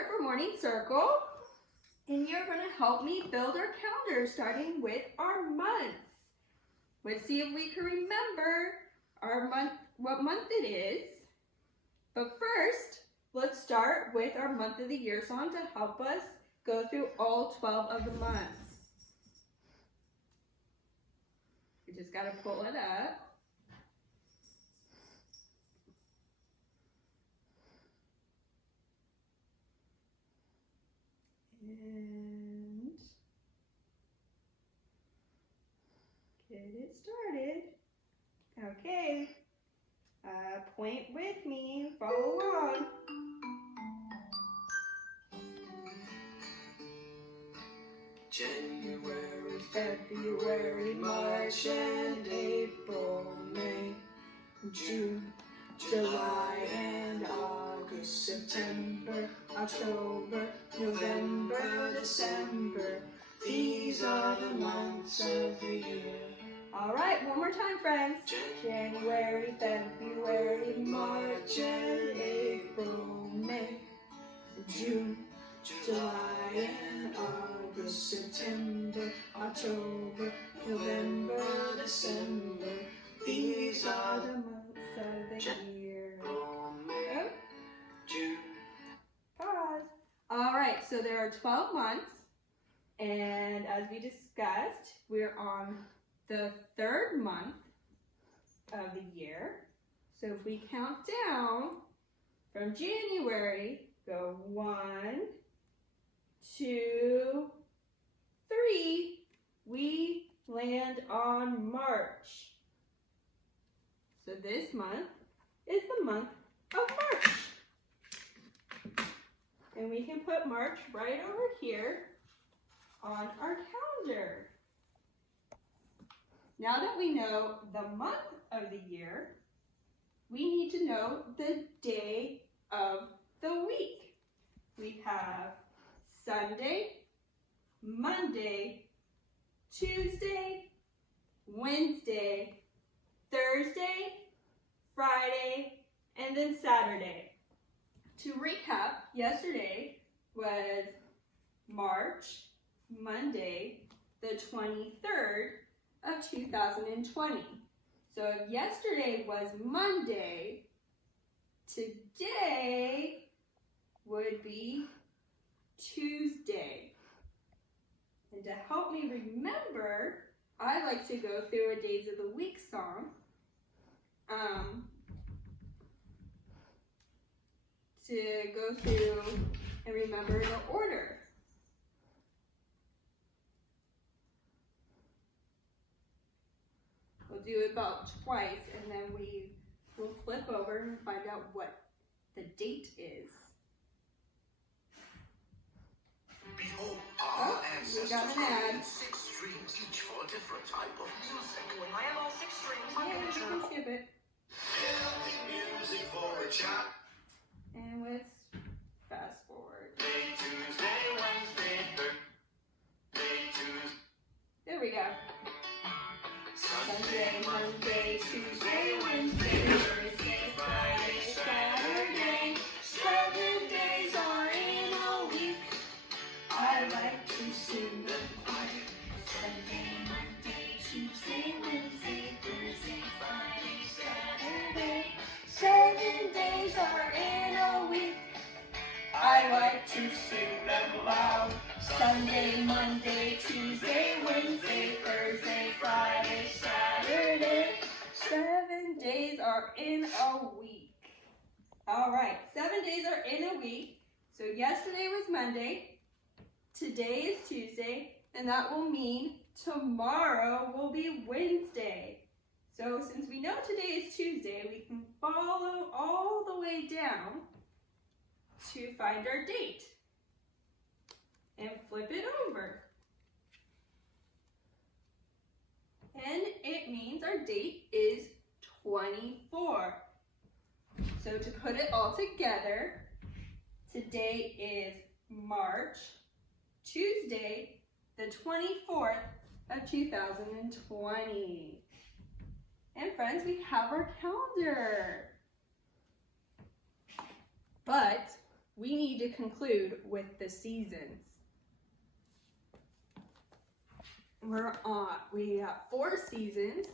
here for Morning Circle, and you're going to help me build our calendar starting with our months. Let's see if we can remember our month, what month it is. But first, let's start with our month of the year song to help us go through all 12 of the months. You just got to pull it up. And get it started. Okay, point with me, follow along. January, February, March, and April, May, June, July, and August, September, October, November, December. These are the months of the year. All right, one more time, friends. January, February, March, and April, May, June, July, and August, September, October, November, December. These are the months of the year. April, May, Oh. June. Pause. All right, so there are 12 months, and as we discussed, we're on the third month of the year. So if we count down from January, go 1, 2, 3, we land on March. So this month is the month of March. And we can put March right over here on our calendar. Now that we know the month of the year, we need to know the day of the week. We have Sunday, Monday, Tuesday, Wednesday, Thursday, Friday, and then Saturday. To recap, yesterday was Monday, the 23rd of 2020. So if yesterday was Monday, today would be Tuesday. And to help me remember, I like to go through a Days of the Week song. To go through and remember the order. We'll do it about twice, and then we will flip over and find out what the date is. Behold, our ancestors we got an ad. created 6 streams, each for a different type of music. When I have all 6 strings, I'm Yeah, gonna you turn can skip it. Healthy music for a child. And let's fast forward. Tuesday, Wednesday, Thursday, Tuesday. There we go. Sunday, Monday, Tuesday, Wednesday, Thursday, Friday, Saturday. 7 days are in a week. I like to sing the choir. Sunday, Monday, Tuesday, Wednesday, Thursday, Friday, Saturday. 7 days are in a week. I like to sing them loud. Sunday, Monday, Tuesday, Wednesday, Thursday, Friday, Saturday. 7 days are in a week. All right, 7 days are in a week. So yesterday was Monday, today is Tuesday, and that will mean tomorrow will be Wednesday. So since we know today is Tuesday, we can follow all the way down to find our date. And flip it over. And it means our date is 24. So to put it all together, today is March, Tuesday, the 24th of 2020. And friends, we have our calendar. But we need to conclude with the seasons. We have 4 seasons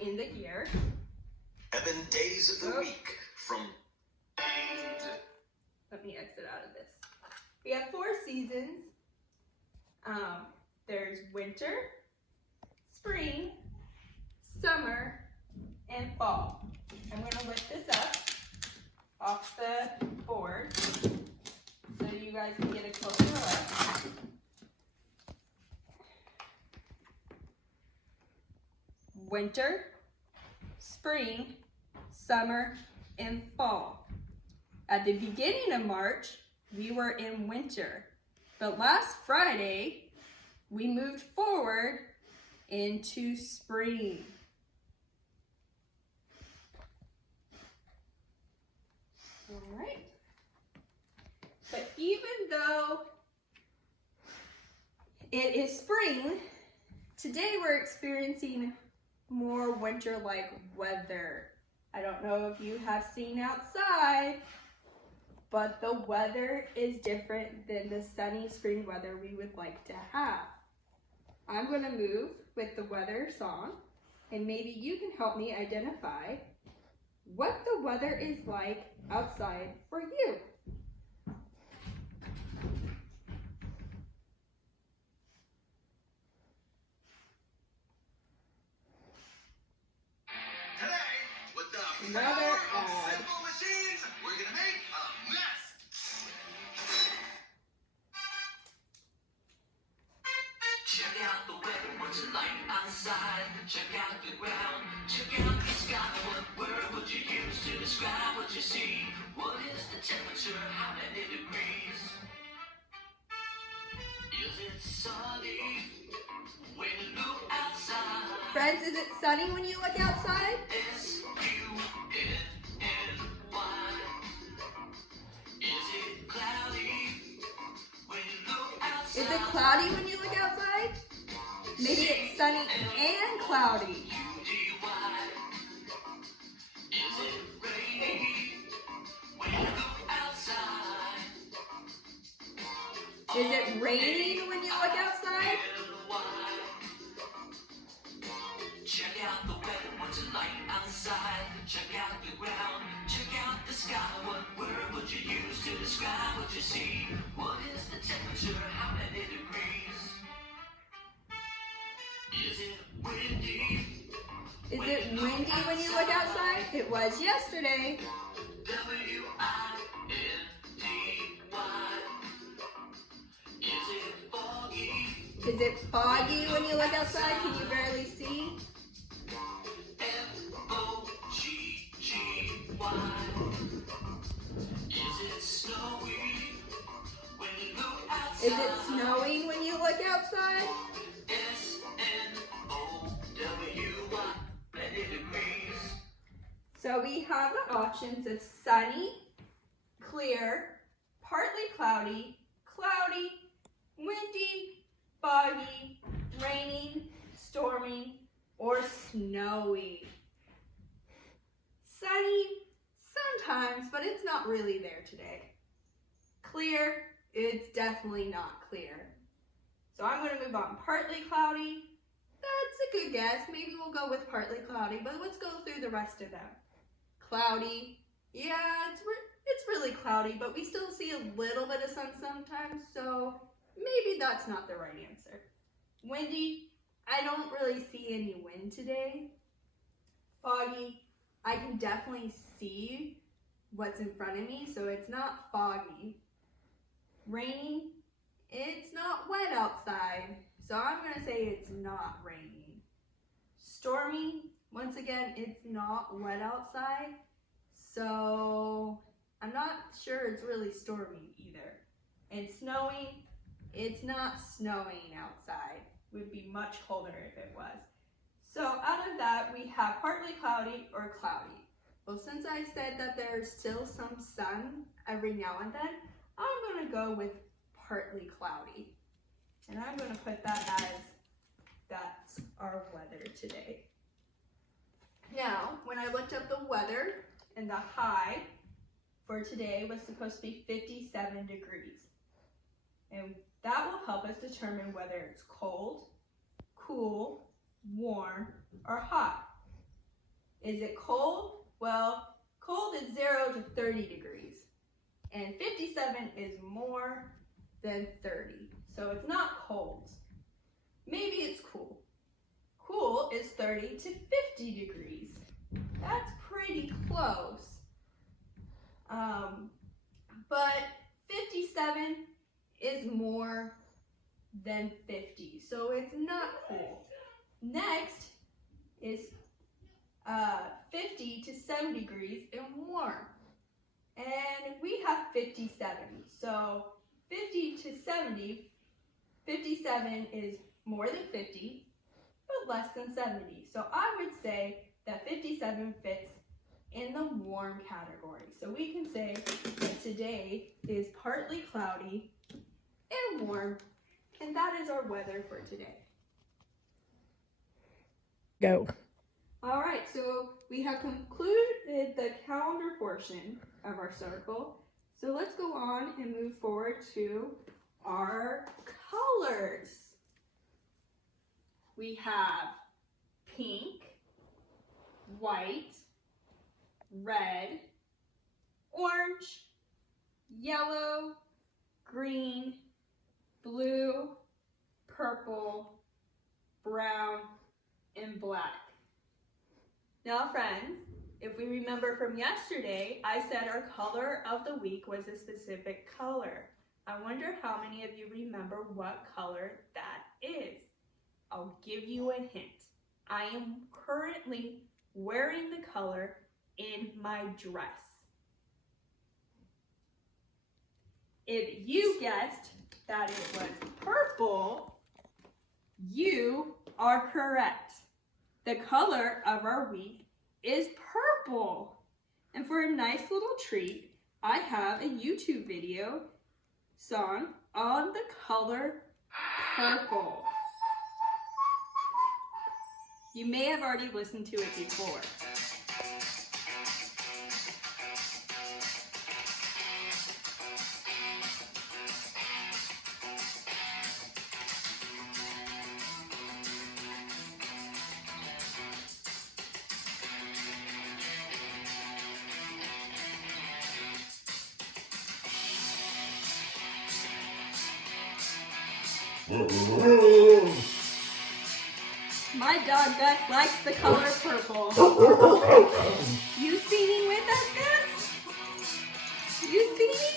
in the year. 7 days of the week from. Let me exit out of this. We have 4 seasons. There's winter, spring, summer, and fall. I'm going to lift this up off the board so you guys can get a closer look. Winter, spring, summer, and fall. At the beginning of March, we were in winter, but last Friday, we moved forward into spring. All right. But even though it is spring, today we're experiencing more winter-like weather. I don't know if you have seen outside, but the weather is different than the sunny spring weather we would like to have. I'm going to move with the weather song, and maybe you can help me identify what the weather is like outside for you. Today, with the Weather power of ad. simple machines, we're gonna make a mess. Check out the weather, what's it like outside? Check out the ground, check out the sky. What word would you use to describe what you see? What is the temperature? How many degrees? Is it sunny when you look outside? Friends, is it sunny when you look outside? S-U-N-N-Y. Is it cloudy when you look outside? Is it cloudy when you look outside? Maybe it's sunny and cloudy. U-G-Y. Is it rainy when you look outside? Is it raining when you look outside? Check out the weather, what's it like outside? Check out the ground, check out the sky. What word would you use to describe what you see? What is the temperature? How many degrees? Is it windy? Is it windy when you look outside? It was yesterday. W-I-N-D-Y. Is it foggy? Is it foggy when you look outside? Can you barely see? F-O-G-G-Y. Is it snowy when you look outside? Is it snowing when you look outside? S-N-O-W-Y. Many degrees. So we have the options of sunny, clear, partly cloudy, cloudy, windy, foggy, raining, stormy, or snowy. Sunny, sometimes, but it's not really there today. Clear, it's definitely not clear. So I'm going to move on. Partly cloudy, that's a good guess. Maybe we'll go with partly cloudy, but let's go through the rest of them. Cloudy, yeah, it's really cloudy, but we still see a little bit of sun sometimes, so maybe that's not the right answer. Windy, I don't really see any wind today. Foggy, I can definitely see what's in front of me, so it's not foggy. Raining, it's not wet outside, so I'm going to say it's not raining. Stormy, once again, it's not wet outside, so I'm not sure it's really stormy either. And snowing, it's not snowing outside. It would be much colder if it was. So out of that, we have partly cloudy or cloudy. Well, since I said that there's still some sun every now and then, I'm going to go with partly cloudy. And I'm going to put that as that's our weather today. Now, when I looked up the weather and the high for today was supposed to be 57 degrees. And that will help us determine whether it's cold, cool, warm, or hot. Is it cold? Well, cold is 0 to 30 degrees. And 57 is more than 30. So it's not cold. Maybe it's cool. Cool is 30 to 50 degrees. That's pretty close. But 57 is more than 50, so it's not cool. Next is 50 to 70 degrees and warm. And we have 57, so 50 to 70, 57 is more than 50, but less than 70. So I would say that 57 fits in the warm category. So we can say that today is partly cloudy and warm, and that is our weather for today. Go. All right, so we have concluded the calendar portion of our circle. So let's go on and move forward to our colors. We have pink, white, red, orange, yellow, green, blue, purple, brown, and black. Now friends, if we remember from yesterday, I said our color of the week was a specific color. I wonder how many of you remember what color that is. I'll give you a hint. I am currently wearing the color in my dress. If you guessed that it was purple, you are correct. The color of our week is purple. And for a nice little treat, I have a YouTube video song on the color purple. You may have already listened to it before. My dog Gus likes the color purple. You singing with us, Gus? You singing?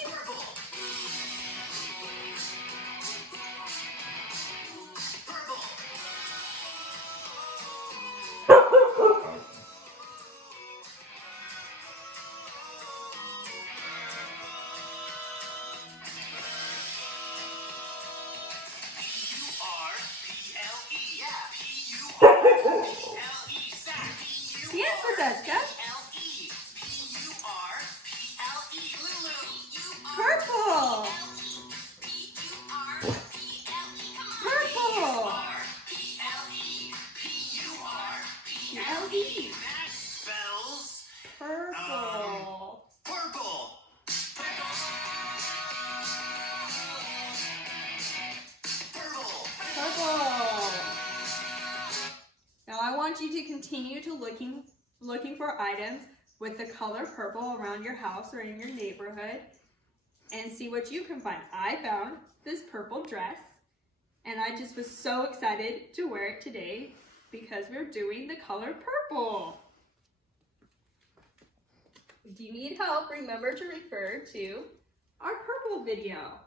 Dance with us, Gus. Purple. Purple. P-L-E. That spells Purple. purple. Purple. Purple. Now I want you to continue to looking for items with the color purple around your house or in your neighborhood and see what you can find. I found this purple dress and I just was so excited to wear it today because we're doing the color purple. If you need help, remember to refer to our purple video.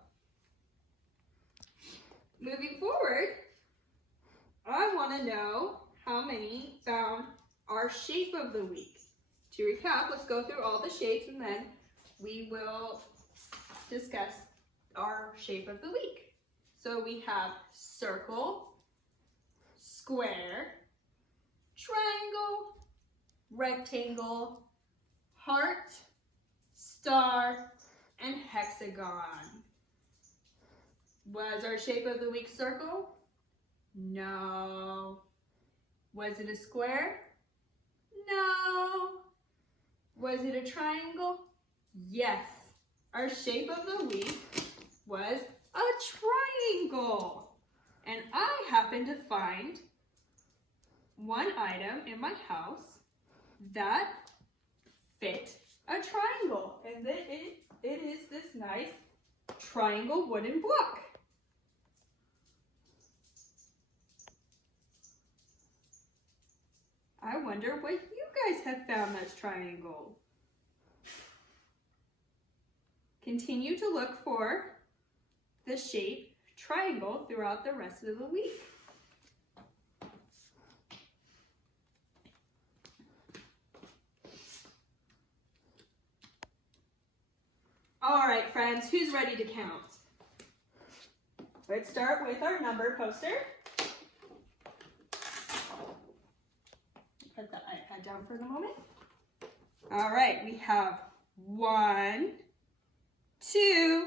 Moving forward, I want to know how many found our shape of the week. To recap, let's go through all the shapes and then we will discuss our shape of the week. So we have circle, square, triangle, rectangle, heart, star, and hexagon. Was our shape of the week circle? No. Was it a square? No. Was it a triangle? Yes, our shape of the week was a triangle. And I happened to find one item in my house that fit a triangle. And it is this nice triangle wooden block. I wonder what you guys have found that's triangle. Continue to look for the shape triangle throughout the rest of the week. All right, friends, who's ready to count? Let's start with our number poster. Put the iPad down for the moment. All right, we have 1, 2,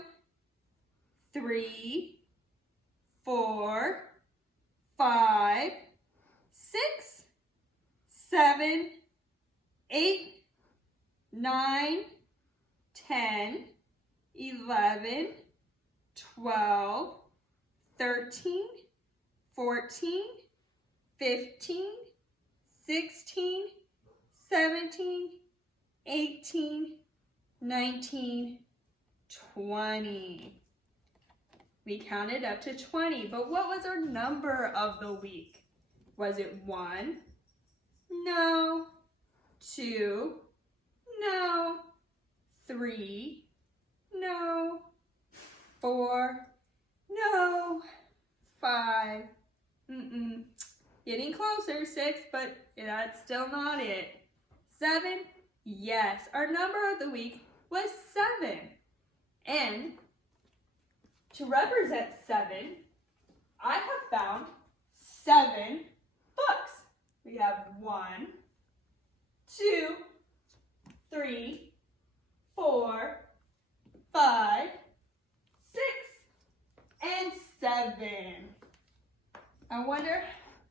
3, 4, 5, 6, 7, 8, 9, 10, 11, 12, 13, 14, 15, 16, 17, 18, 19, 20. We counted up to 20, but what was our number of the week? Was it 1? No. 2? No. 3? No. 4? No. 5? Getting closer. 6, but that's still not it. 7? Yes, our number of the week was 7. And to represent 7, I have found 7 books. We have 1, 2, 3, 4, 5, 6, and 7. I wonder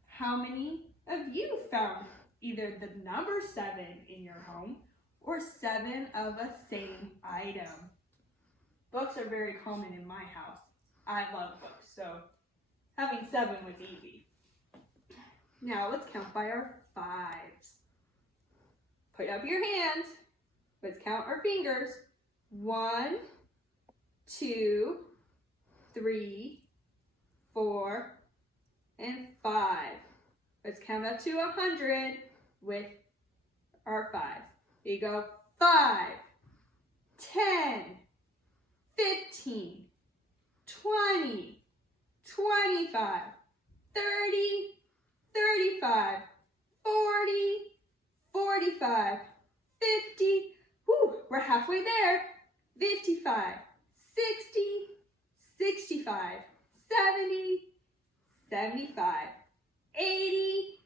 how many of you found either the number 7 in your home or 7 of a same item. Books are very common in my house. I love books, so having 7 was easy. Now let's count by our 5s. Put up your hands. Let's count our fingers. 1, 2, 3, 4, and 5. Let's count up to 100 with our 5s. Here you go. 5, 10, 15, 20, 25, 30, 35, 40, 45, 50, we're halfway there, 55, 60, 65, 70, 75, 80,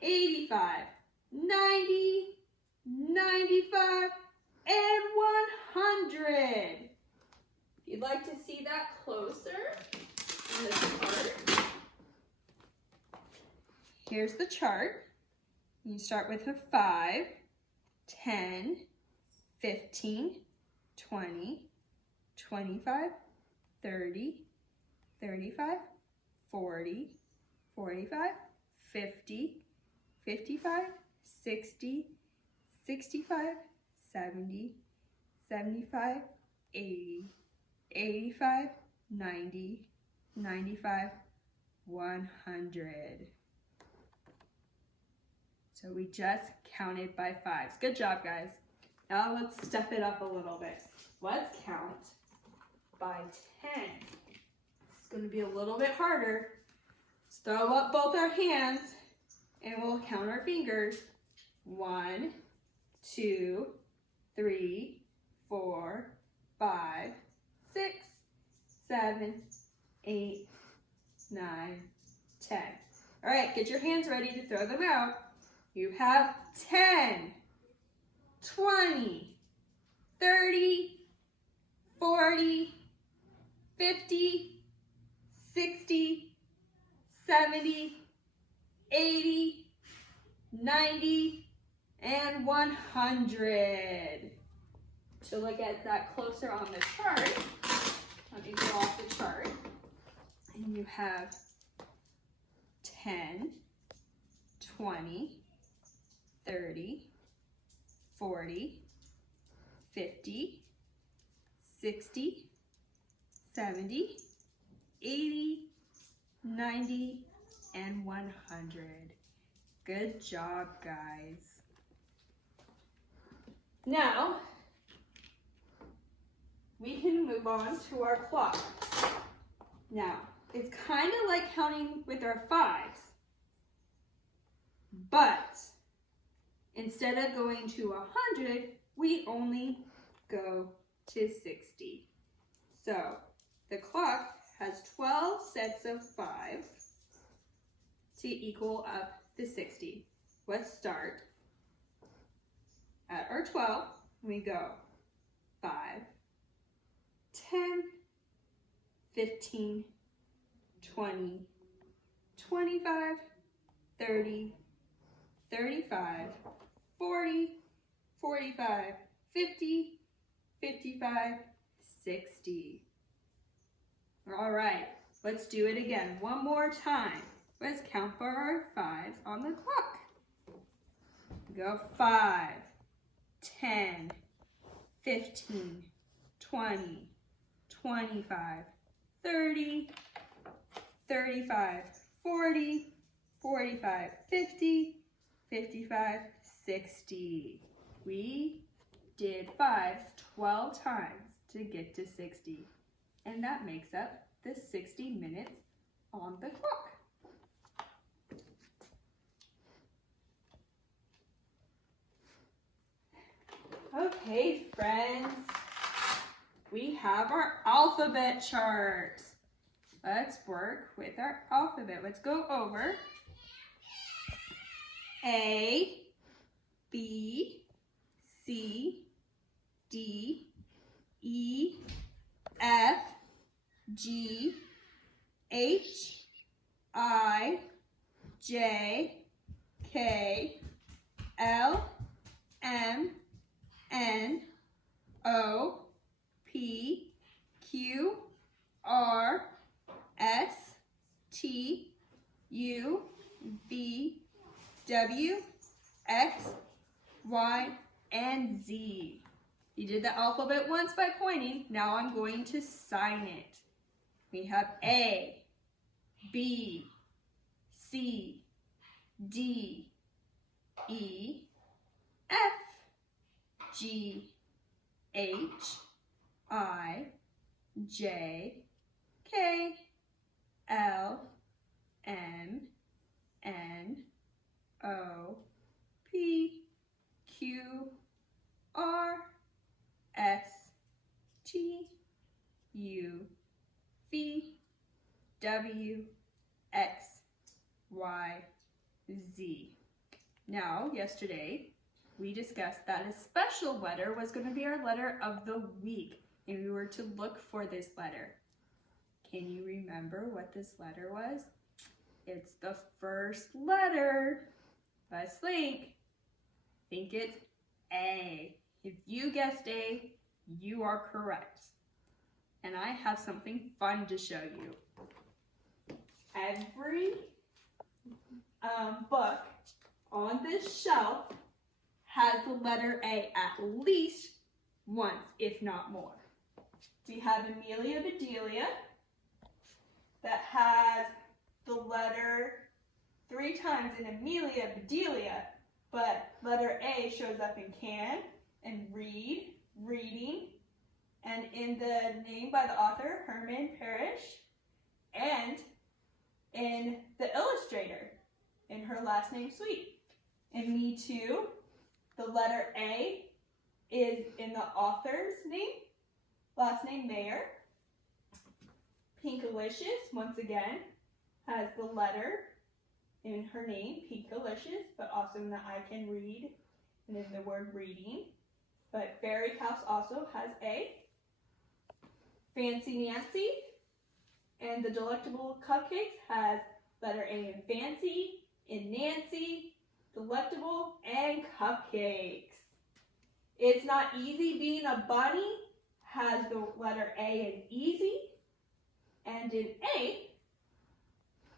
85, 90, 95, and 100. If you'd like to see that closer in the chart, here's the chart. You start with a 5, 10, 15, 20, 25, 30, 35, 40, 45, 50, 55, 60, 65, 70, 75, 80, 85, 90, 95, 100. So we just counted by 5s. Good job, guys. Now let's step it up a little bit. Let's count by 10. It's going to be a little bit harder. Let's throw up both our hands and we'll count our fingers. 1, 2, 3, 4, 5, 6, 7, 8, 9, 10. All right, get your hands ready to throw them out. You have 10, 20, 30, 40, 50, 60, 70, 80, 90, and 100. To look at that closer on the chart, let me go off the chart. And you have 10, 20, 30, 40, 50, 60, 70, 80, 90, and 100. Good job, guys. Now, we can move on to our clock. Now, it's kind of like counting with our fives, but instead of going to 100, we only go to 60. So, the clock has 12 sets of 5 to equal up the 60. Let's start at our 12. We go 5, 10, 15, 20, 25, 30, 35, 40, 45, 50, 55, 60. All right, let's do it again one more time. Let's count for our fives on the clock. Go 5, 10, 15, 20, 25, 30, 35, 40, 45, 50, 55, 60. We did 5s 12 times to get to 60. And that makes up the 60 minutes on the clock. Okay, friends, we have our alphabet chart. Let's work with our alphabet. Let's go over A, B, C, D, E, F, G, H, I, J, K, L, M, N, O, P, Q, R, S, T, U, V, W, X, Y, and Z. You did the alphabet once by pointing. Now I'm going to sign it. We have A, B, C, D, E, F, G, H, I, J, K, L, M, N, O, P, Q, R, S, T, U, V, W, X, Y, Z. Now, yesterday, we discussed that a special letter was going to be our letter of the week, and we were to look for this letter. Can you remember what this letter was? It's the first letter. Let's think. Think it's A. If you guessed A, you are correct. And I have something fun to show you. Every book on this shelf has the letter A at least once, if not more. We have Amelia Bedelia that has the letter 3 times in Amelia Bedelia, but letter A shows up in can and read, reading, and in the name by the author, Herman Parrish, and in the illustrator, in her last name, Sweet. In Me Too, the letter A is in the author's name, last name Mayer. Pinkalicious, once again, has the letter in her name, Pinkalicious, but also in the I Can Read and in the word reading. But Fairy House also has A. Fancy Nancy and the Delectable Cupcakes has letter A in Fancy, in Nancy, Delectable, and Cupcakes. It's Not Easy Being a Bunny has the letter A in easy and in A,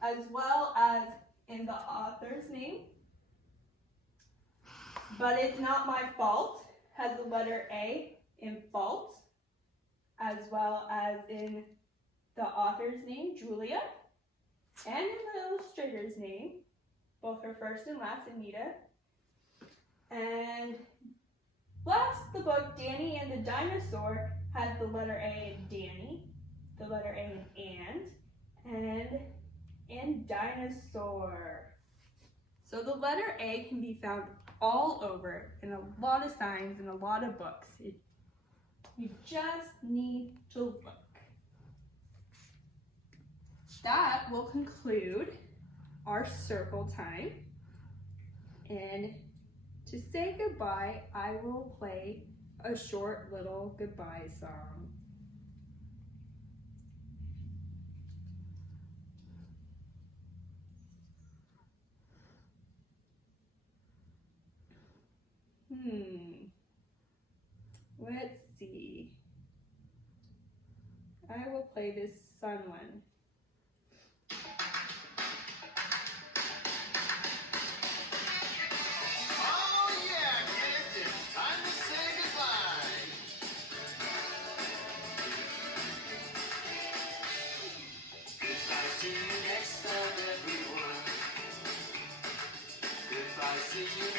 as well as in the author's name. But It's Not My Fault has the letter A in fault, as well as in the author's name, Julia, and in the illustrator's name, both her first and last, Anita. And last, the book Danny and the Dinosaur has the letter A in Danny, the letter A in and in dinosaur. So the letter A can be found all over in a lot of signs and a lot of books. You just need to look. That will conclude our circle time. And to say goodbye, I will play a short little goodbye song. Let's see. I will play this sun one. Oh yeah, kid, it's time to say goodbye. Goodbye, see you next time, everyone. Goodbye, see you